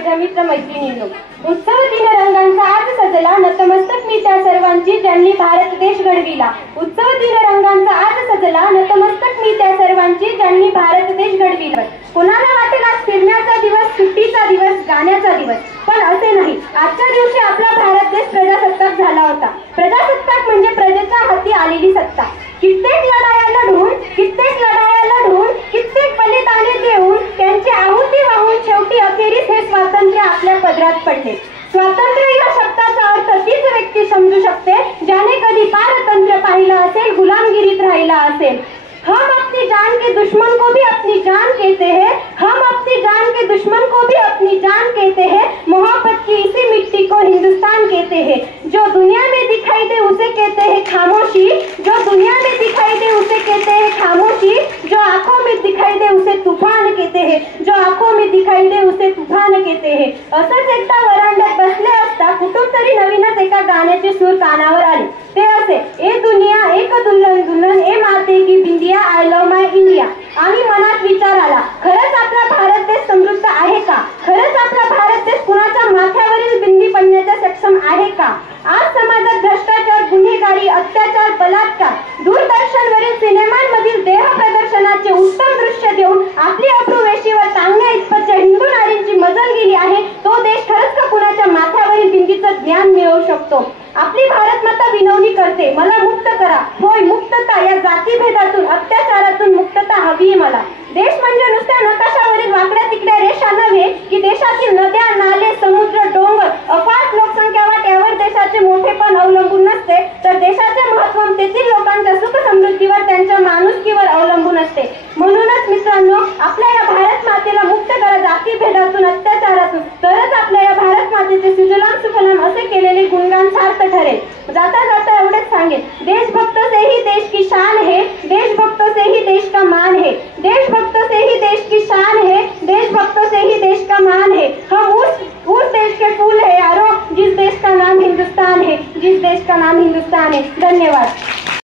माझ्या मित्र मैत्रिणींनो, उत्सव दिन रंगांचा आज सजला, नतमस्तक मी त्या सर्वांची ज्यांनी भारत देश घडविला। उत्सव दिन रंगांचा आज सजला, नतमस्तक मी त्या सर्वांची ज्यांनी भारत देश घडविला। कोणाला वाटेल आज फिरण्याचा दिवस, सुट्टीचा दिवस, गाण्याचा दिवस, पण असे नाही। आजच्या दिवशी आपला भारत देश प्रजासत्ताक झाला होता। प्रजासत्ताक म्हणजे प्रजेच्या हाती आलेली सत्ता। कित्येक लढाया लढून, कित्येक बलिदाने देऊन, त्यांची आहुती वाहून शेवटी अखेरीस हे स्वातंत्र्य आपल्या पदरात पडले। स्वातंत्र्य या शब्दाचा अर्थ तीच व्यक्ती समजू शकते ज्याने कधी पारतंत्र्य पाहिलं असेल, गुलामगिरीत राहिला असेल। हम अपनी जान के दुश्मन को भी अपनी जान कहते हैं, हम अपनी जान के दुश्मन को भी अपनी जान कहते हैं। मोहब्बत की इसी मिट्टी को हिंदुस्तान कहते हैं। जो दुनिया में दिखाई दे उसे कहते हैं खामोशी, जो दुनिया में दिखाई दे उसे कहते हैं खामोशी, जो आंखों में दिखाई दे उसे तूफान कहते हैं, जो आंखों में दिखाई दे उसे तूफान कहते हैं। असंच एकदा वरांड्यात बसले असता कुठून तरी नवीनच एका गाण्याचे सूर कानावर आले। ते असे, ए दुनिया एक दुल्हन दुल्हन, ए माते की बिंदिया, आय लव्ह माय इंडिया। आणि मनात विचार आला, खरंच आपला भारत देश समृद्ध आहे का? खरंच आपला भारत देश कुणाच्या माथ्यावरील बिंदी पडण्याच्या सक्षम आहे का? आज समाजात भ्रष्टाचार, गुन्हेगारी, अत्याचार, बलात्कार, दूरदर्शनवरील सिनेमांमधील देह प्रदर्शनाचे उत्तम दृश्य देऊन आपली अब्रू वेशीवर टांगण्या इतपतच्या हिंदू नारींची मजल गेली आहे। तो देश खरंच का कुणाच्या माथ्यावरील बिंदीचं ज्ञान मिळवू शकतो? आपली भारत माता विनवणी करते, मला मुक्त करा। होय, मुक्तता, या जातीभेदातून, अत्याचारातून मुक्तता हवी मला। देश म्हणजे नुसत्या नकाशावरील वाकड्या तिकड्या रेषा नव्हे, की देशातील नद्या, नाले, समुद्र, डोंगर, अफाट लोकसंख्या वाट यावर देशाचे मोठेपण अवलंबून नसते, तर देशाचे महत्त्व तेथील लोकांच्या सुख समृद्धीवर, त्यांच्या माणुसकीवर अवलंबून असते। म्हणूनच मित्रांनो, आपल्या या भारत मातेला मुक्त करा जातीभेदातून, अत्याचारातून, तरच आपल्या या भारत मातेचे सुजलाम सुफलाम असे केलेले गुणगान सार्थ ठरेल। जाता जाता एवढेच सांगेन, देशभक्तों से ही देश की शान है, देशभक्तों से ही देश का मान है, देशभक्तों से ही देश की शान है, देशभक्तों से ही देश का मान है। हम उस देश के फूल है यारो, जिस देश का नाम हिंदुस्तान है, जिस देश का नाम हिंदुस्तान है। धन्यवाद।